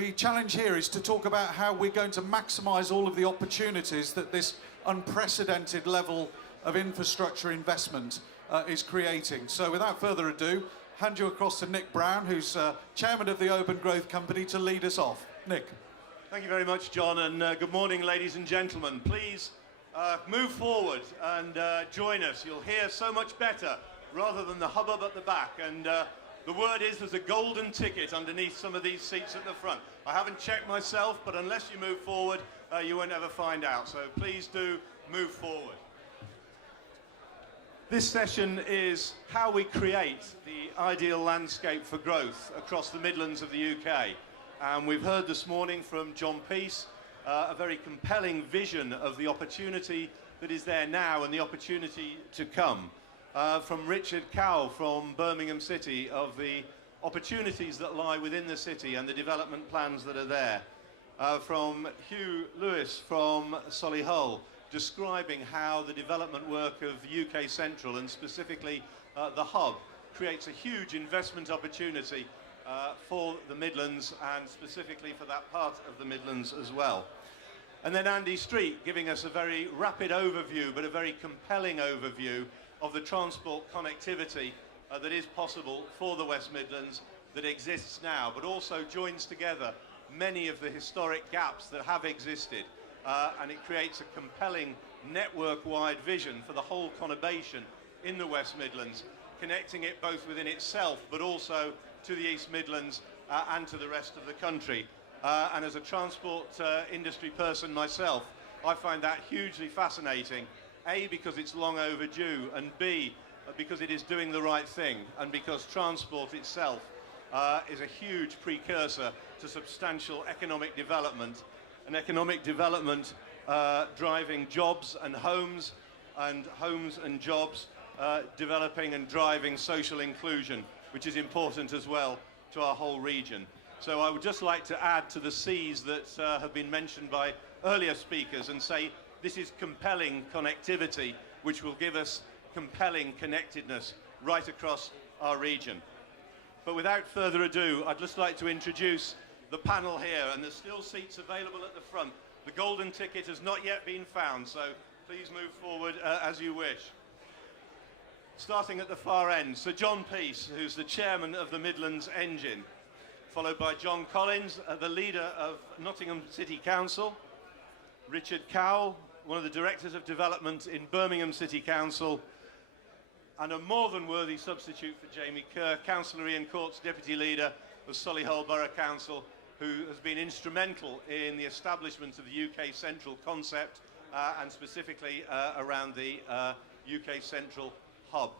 the challenge here is to talk about how we're going to maximise all of the opportunities that this unprecedented level of infrastructure investment is creating. So without further ado, hand you across to Nick Brown, who's chairman of the Urban Growth Company, to lead us off. Nick. Thank you very much, John, and good morning, ladies and gentlemen. Please move forward and join us. You'll hear so much better rather than the hubbub at the back. And the word is there's a golden ticket underneath some of these seats at the front. I haven't checked myself, but unless you move forward, you won't ever find out. So please do move forward. This session is how we create the ideal landscape for growth across the Midlands of the UK. And we've heard this morning from John Peace a very compelling vision of the opportunity that is there now and the opportunity to come. From Richard Cowell from Birmingham City of the opportunities that lie within the city and the development plans that are there. From Hugh Lewis from Solihull, describing how the development work of UK Central and specifically the hub creates a huge investment opportunity for the Midlands and specifically for that part of the Midlands as well. And then Andy Street giving us a very rapid overview but a very compelling overview of the transport connectivity that is possible for the West Midlands that exists now, but also joins together many of the historic gaps that have existed. And it creates a compelling network-wide vision for the whole conurbation in the West Midlands, connecting it both within itself but also to the East Midlands and to the rest of the country. And as a transport industry person myself, I find that hugely fascinating, A, because it's long overdue, and B, because it is doing the right thing, and because transport itself is a huge precursor to substantial economic development, and economic development driving jobs and homes and jobs developing and driving social inclusion, which is important as well to our whole region. So I would just like to add to the C's that have been mentioned by earlier speakers and say this is compelling connectivity, which will give us compelling connectedness right across our region. But without further ado, I'd just like to introduce the panel here, and there's still seats available at the front. The golden ticket has not yet been found, so please move forward as you wish. Starting at the far end, Sir John Peace, who's the chairman of the Midlands Engine, followed by John Collins, the leader of Nottingham City Council, Richard Cowell, one of the directors of development in Birmingham City Council, and a more than worthy substitute for Jamie Kerr, Councillor Ian Court's deputy leader of Solihull Borough Council, who has been instrumental in the establishment of the UK Central concept and specifically around the UK Central hub.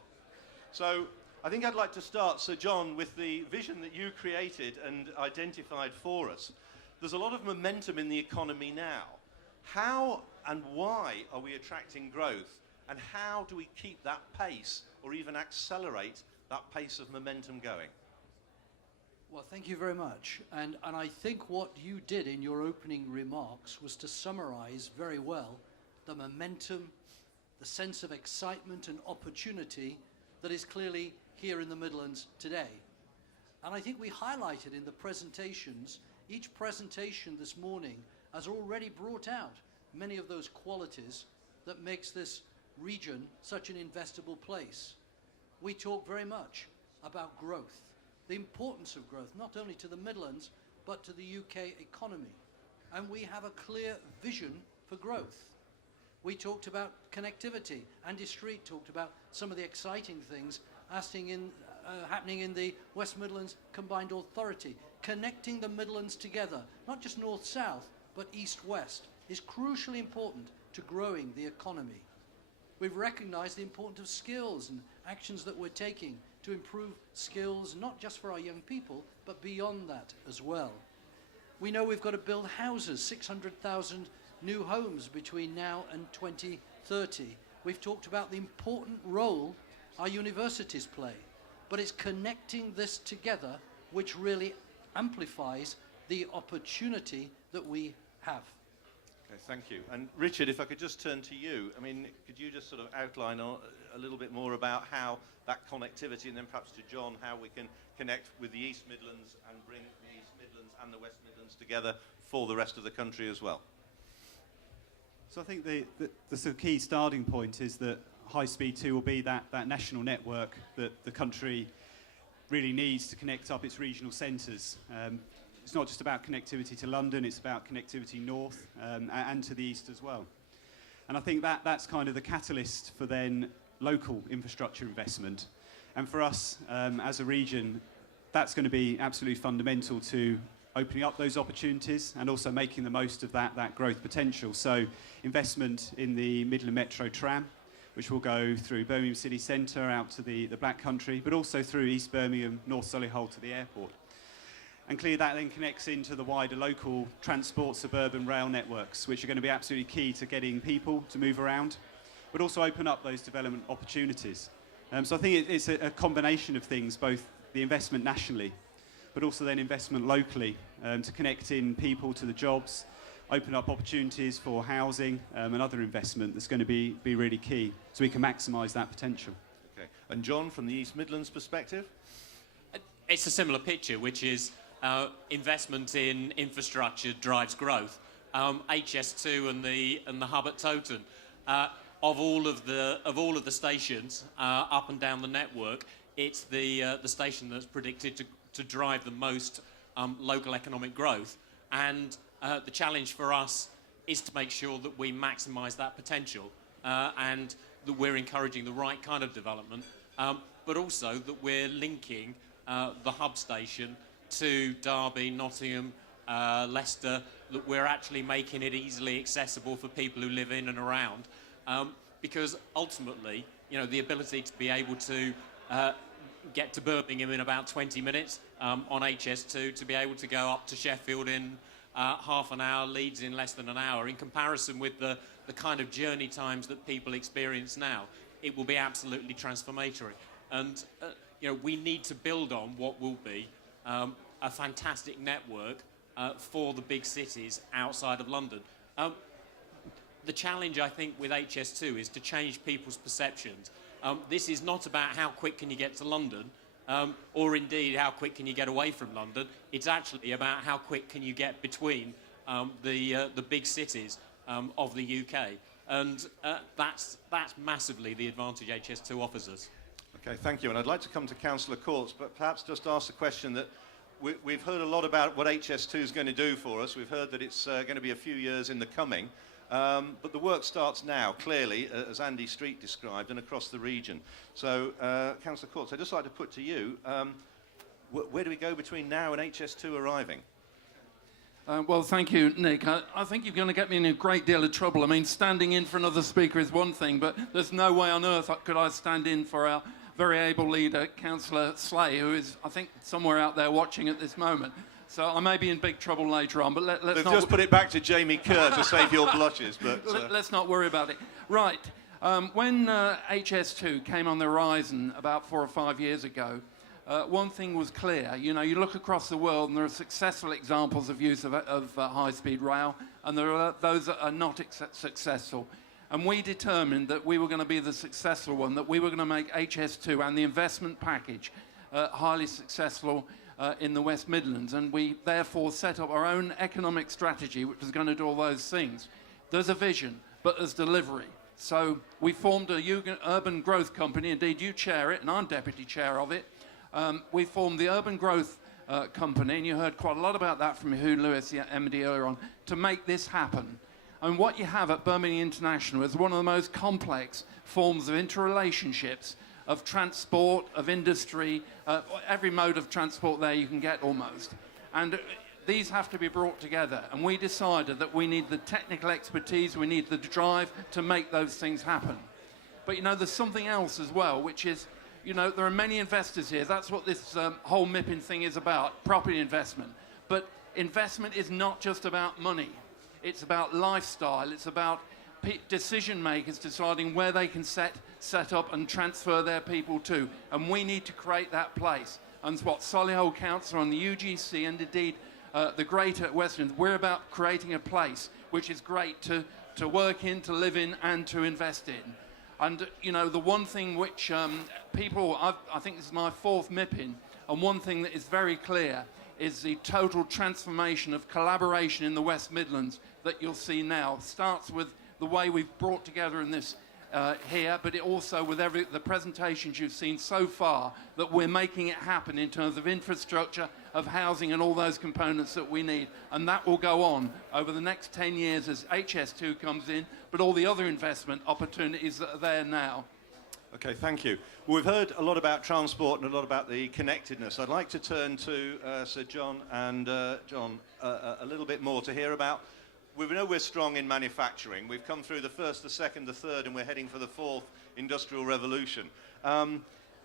So I think I'd like to start, Sir John, with the vision that you created and identified for us. There's a lot of momentum in the economy now. How and why are we attracting growth, and how do we keep that pace or even accelerate that pace of momentum going? Well, thank you very much. And I think what you did in your opening remarks was to summarize very well the momentum, the sense of excitement and opportunity that is clearly here in the Midlands today. And I think we highlighted in the presentations, each presentation this morning has already brought out many of those qualities that makes this region such an investable place. We talk very much about growth, the importance of growth, not only to the Midlands, but to the UK economy. And we have a clear vision for growth. We talked about connectivity. Andy Street talked about some of the exciting things happening in the West Midlands Combined Authority. Connecting the Midlands together, not just north-south, but east-west, is crucially important to growing the economy. We've recognised the importance of skills and actions that we're taking to improve skills, not just for our young people, but beyond that as well. We know we've got to build houses, 600,000 new homes between now and 2030. We've talked about the important role our universities play, but it's connecting this together which really amplifies the opportunity that we have. Okay, thank you. And Richard, if I could just turn to you, I mean, could you just sort of outline a little bit more about how that connectivity, and then perhaps to John, how we can connect with the East Midlands and bring the East Midlands and the West Midlands together for the rest of the country as well? So I think the sort of key starting point is that High Speed 2 will be that national network that the country really needs to connect up its regional centres. It's not just about connectivity to London, it's about connectivity north and to the east as well. And I think that's kind of the catalyst for then local infrastructure investment. And for us as a region, that's going to be absolutely fundamental to opening up those opportunities and also making the most of that growth potential. So investment in the Midland Metro tram, which will go through Birmingham City Centre out to the Black Country, but also through East Birmingham, North Solihull to the airport. And clearly that then connects into the wider local transport suburban rail networks, which are going to be absolutely key to getting people to move around, but also open up those development opportunities. So I think it's a combination of things, both the investment nationally, but also then investment locally to connect in people to the jobs, open up opportunities for housing and other investment that's going to be really key so we can maximise that potential. Okay. And John, from the East Midlands perspective? It's a similar picture, which is investment in infrastructure drives growth. HS2 and the hub at Toton, of all of the stations up and down the network, it's the station that's predicted to drive the most local economic growth. And the challenge for us is to make sure that we maximise that potential and that we're encouraging the right kind of development, but also that we're linking the hub station to Derby, Nottingham, Leicester, that we're actually making it easily accessible for people who live in and around. Because ultimately, you know, the ability to be able to get to Birmingham in about 20 minutes on HS2, to be able to go up to Sheffield in half an hour, Leeds in less than an hour, in comparison with the kind of journey times that people experience now, it will be absolutely transformatory. And you know, we need to build on what will be a fantastic network for the big cities outside of London. The challenge, I think, with HS2 is to change people's perceptions. This is not about how quick can you get to London, or indeed how quick can you get away from London. It's actually about how quick can you get between the big cities of the UK. And that's massively the advantage HS2 offers us. Okay, thank you. And I'd like to come to Councillor Courts, but perhaps just ask the question that we've heard a lot about what HS2 is going to do for us. We've heard that it's going to be a few years in the coming. But the work starts now, clearly, as Andy Street described, and across the region. So, Councillor Courts, I'd just like to put to you, where do we go between now and HS2 arriving? Well, thank you, Nick. I think you're going to get me in a great deal of trouble. I mean, standing in for another speaker is one thing, but there's no way on earth could I stand in for our very able leader, Councillor Slay, who is, I think, somewhere out there watching at this moment. So I may be in big trouble later on, but let's not... Just put it back to Jamie Kerr to save your blushes, but... Let's not worry about it. Right. When HS2 came on the horizon about 4 or 5 years ago, one thing was clear. You know, you look across the world and there are successful examples of use of high-speed rail, and there are those that are not successful. And we determined that we were going to be the successful one, that we were going to make HS2 and the investment package highly successful in the West Midlands, and we therefore set up our own economic strategy which was going to do all those things. There's a vision, but there's delivery. So we formed a urban growth company. Indeed, you chair it, and I'm deputy chair of it. We formed the Urban Growth Company, and you heard quite a lot about that from Hugh Lewis, the MD, earlier on, to make this happen. And what you have at Birmingham International is one of the most complex forms of interrelationships of transport, of industry, every mode of transport there you can get almost. And these have to be brought together. And we decided that we need the technical expertise, we need the drive to make those things happen. But, you know, there's something else as well, which is, you know, there are many investors here. That's what this whole MIPIM thing is about, property investment. But investment is not just about money. It's about lifestyle. It's about decision makers deciding where they can set up and transfer their people to. And we need to create that place. And it's what Solihull Council and the UGC and indeed the Greater West Midlands. We're about creating a place which is great to work in, to live in, and to invest in. And, you know, the one thing which I think this is my 4th MIPIM, and one thing that is very clear is the total transformation of collaboration in the West Midlands that you'll see now. It starts with the way we've brought together in this here, but it also with the presentations you've seen so far, that we're making it happen in terms of infrastructure, of housing and all those components that we need. And that will go on over the next 10 years as HS2 comes in, but all the other investment opportunities that are there now. Okay, thank you. Well, we've heard a lot about transport and a lot about the connectedness. I'd like to turn to Sir John and John a little bit more to hear about. We know we're strong in manufacturing. We've come through the first, the second, the third, and we're heading for the 4th industrial revolution.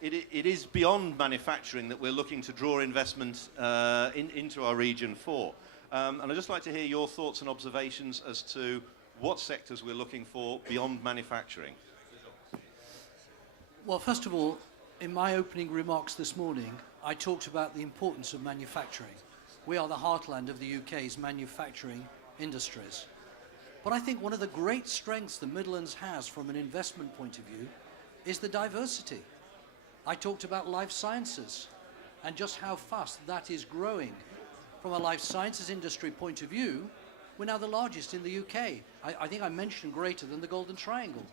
It is beyond manufacturing that we're looking to draw investment into our region for. And I'd just like to hear your thoughts and observations as to what sectors we're looking for beyond manufacturing. Well, first of all, in my opening remarks this morning, I talked about the importance of manufacturing. We are the heartland of the UK's manufacturing industries. But I think one of the great strengths the Midlands has from an investment point of view is the diversity. I talked about life sciences and just how fast that is growing. From a life sciences industry point of view, we're now the largest in the UK. I think I mentioned greater than the Golden Triangle.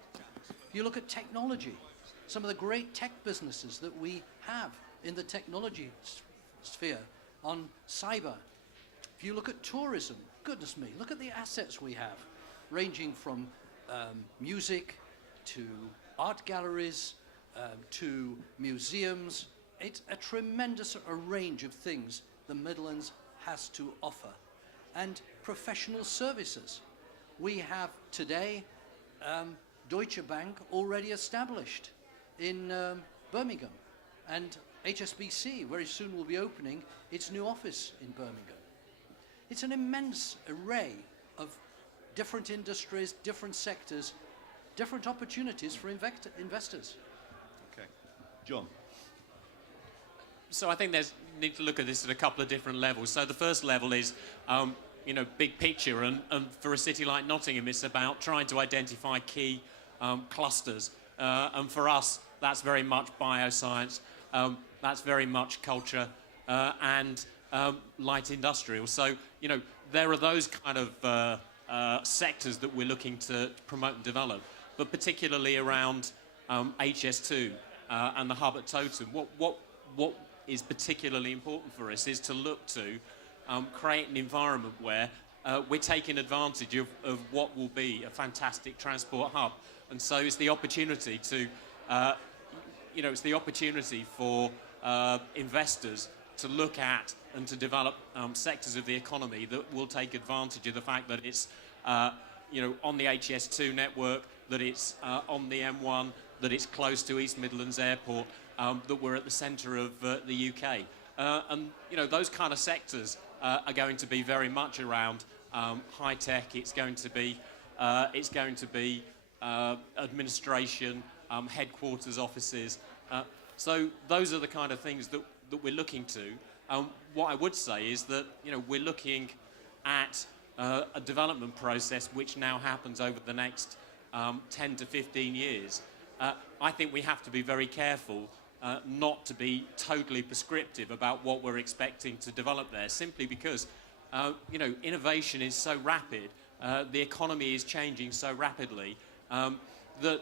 If you look at technology, some of the great tech businesses that we have in the technology sphere on cyber. If you look at tourism, goodness me, look at the assets we have, ranging from music to art galleries to museums. It's a tremendous range of things the Midlands has to offer. And professional services. We have today Deutsche Bank already established in Birmingham, and HSBC very soon will be opening its new office in Birmingham. It's an immense array of different industries, different sectors, different opportunities for investors. Okay. John. So I think you need to look at this at a couple of different levels. So the first level is, big picture, and for a city like Nottingham, it's about trying to identify key clusters. And for us, that's very much bioscience, that's very much culture, and light industrial. So, there are those kind of sectors that we're looking to promote and develop, but particularly around HS2 and the hub at Totem. What is particularly important for us is to look to create an environment where we're taking advantage of what will be a fantastic transport hub. And so it's the opportunity to, it's the opportunity for investors to look at and to develop sectors of the economy that will take advantage of the fact that it's, on the HS2 network, that it's on the M1, that it's close to East Midlands Airport, that we're at the centre of the UK. And, those kind of sectors are going to be very much around high tech. It's going to be administration, headquarters offices. So those are the kind of things that we're looking to. What I would say is that we're looking at a development process which now happens over the next 10 to 15 years. I think we have to be very careful not to be totally prescriptive about what we're expecting to develop there, simply because innovation is so rapid, the economy is changing so rapidly, that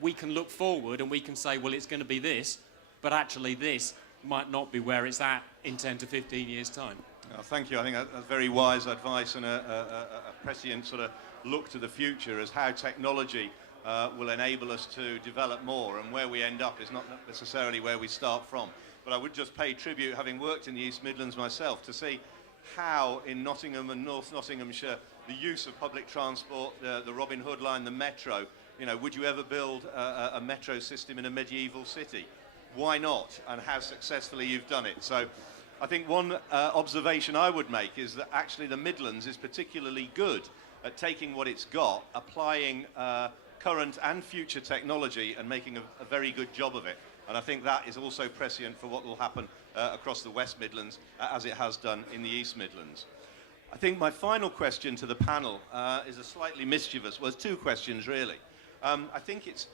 we can look forward and we can say, well, it's going to be this, but actually this might not be where it's at in 10 to 15 years' time. Thank you. I think that's very wise advice and a prescient sort of look to the future as how technology will enable us to develop more, and where we end up is not necessarily where we start from. But I would just pay tribute, having worked in the East Midlands myself, to see how in Nottingham and North Nottinghamshire the use of public transport, the Robin Hood line, the metro, would you ever build a metro system in a medieval city? Why not? And how successfully you've done it. So I think one observation I would make is that actually the Midlands is particularly good at taking what it's got, applying current and future technology and making a very good job of it. And I think that is also prescient for what will happen across the West Midlands as it has done in the East Midlands. I think my final question to the panel is a slightly mischievous, well, it's two questions really. I think it's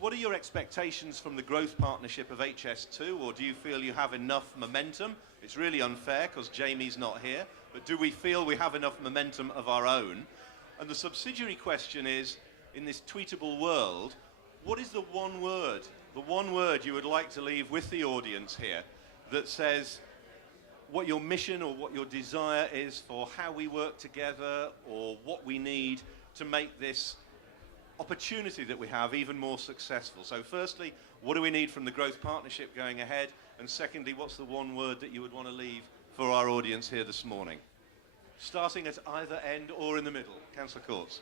what are your expectations from the growth partnership of HS2, or do you feel you have enough momentum? It's really unfair because Jamie's not here, but do we feel we have enough momentum of our own? And the subsidiary question is, in this tweetable world, what is the one word you would like to leave with the audience here that says what your mission or what your desire is for how we work together, or what we need to make this opportunity that we have even more successful? So firstly, what do we need from the growth partnership going ahead? And secondly, what's the one word that you would want to leave for our audience here this morning? Starting at either end or in the middle. Councillor Courts.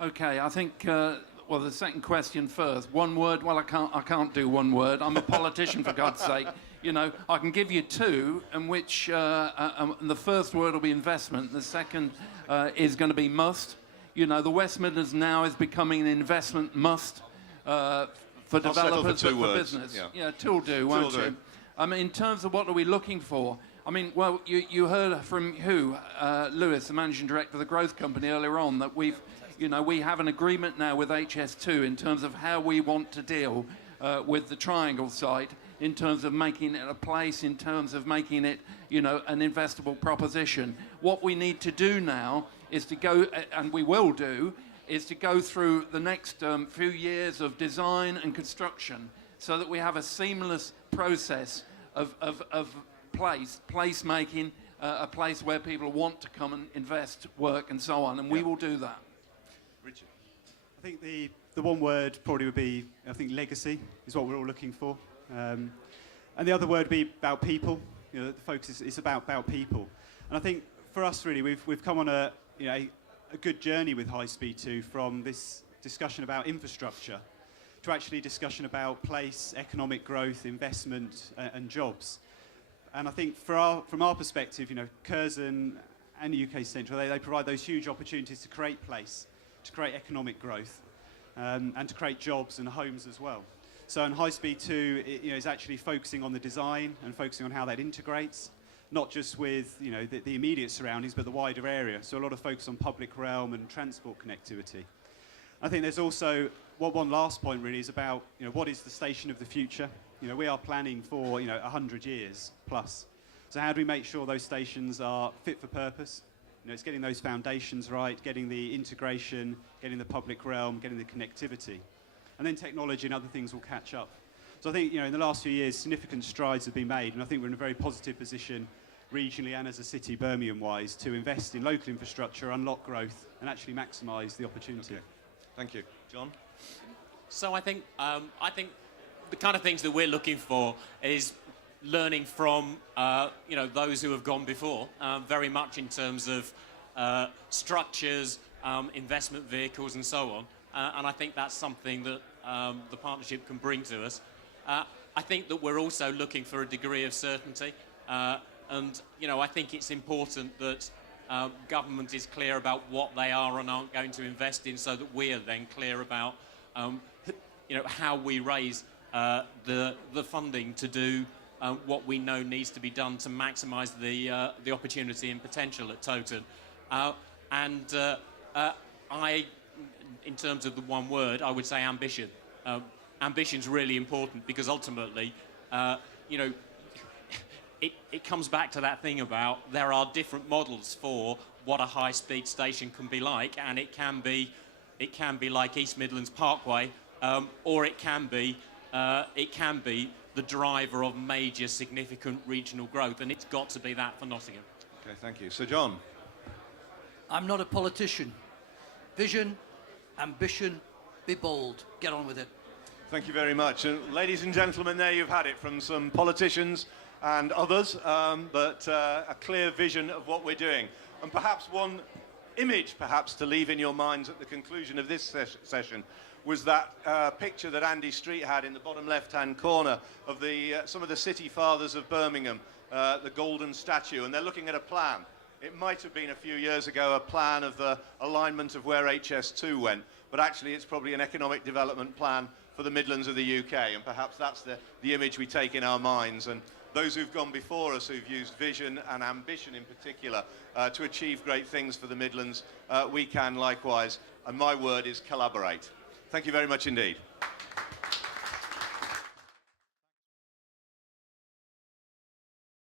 Okay, I think, well, the second question first. One word, well, I can't do one word. I'm a politician, for God's sake. You know, I can give you two, in which the first word will be investment. The second is going to be must. You know, the West Midlands now is becoming an investment must for developers, but for business. Yeah, two will do, won't you? I mean, in terms of what are we looking for, I mean, well, you heard from Lewis, the managing director of the growth company earlier on, that we have an agreement now with HS2 in terms of how we want to deal with the Triangle site, in terms of making it a place, in terms of making it, an investable proposition. What we need to do now is to go, and we will do, is to go through the next few years of design and construction so that we have a seamless process of place making, a place where people want to come and invest, work, and so on, and we will do that. Richard. I think the one word probably would be, I think, legacy is what we're all looking for. And the other word would be about people. The focus is about people. And I think for us, really, we've come on a good journey with High Speed 2 from this discussion about infrastructure to actually discussion about place, economic growth, investment, and jobs. And I think from our perspective, Curzon and the UK Central, they provide those huge opportunities to create place, to create economic growth, and to create jobs and homes as well. So in High Speed 2, is actually focusing on the design and focusing on how that integrates, not just with the immediate surroundings, but the wider area. So a lot of focus on public realm and transport connectivity. I think there's also one last point really is about what is the station of the future. We are planning for 100 years plus. So how do we make sure those stations are fit for purpose? It's getting those foundations right, getting the integration, getting the public realm, getting the connectivity. And then technology and other things will catch up. So I think, in the last few years, significant strides have been made, and I think we're in a very positive position regionally and as a city, Birmingham-wise, to invest in local infrastructure, unlock growth, and actually maximise the opportunity. Okay. Thank you. John? So I think the kind of things that we're looking for is learning from those who have gone before, very much in terms of structures, investment vehicles, and so on. And I think that's something that the partnership can bring to us. I think that we're also looking for a degree of certainty, and I think it's important that government is clear about what they are and aren't going to invest in, so that we are then clear about how we raise the funding to do what we know needs to be done to maximise the opportunity and potential at Toton. In terms of the one word, I would say ambition. Ambition's really important because ultimately, it comes back to that thing about there are different models for what a high-speed station can be like, and it can be like East Midlands Parkway, or it can be the driver of major significant regional growth, and it's got to be that for Nottingham. Okay, thank you. So, John? I'm not a politician. Vision, ambition, be bold. Get on with it. Thank you very much. And ladies and gentlemen, there you've had it from some politicians and others, but a clear vision of what we're doing. And perhaps one image, to leave in your minds at the conclusion of this session was that picture that Andy Street had in the bottom left-hand corner of some of the city fathers of Birmingham, the golden statue, and they're looking at a plan. It might have been a few years ago a plan of the alignment of where HS2 went, but actually it's probably an economic development plan for the Midlands of the UK, and perhaps that's the image we take in our minds. And those who've gone before us, who've used vision and ambition in particular to achieve great things for the Midlands, we can likewise, and my word is collaborate. Thank you very much indeed.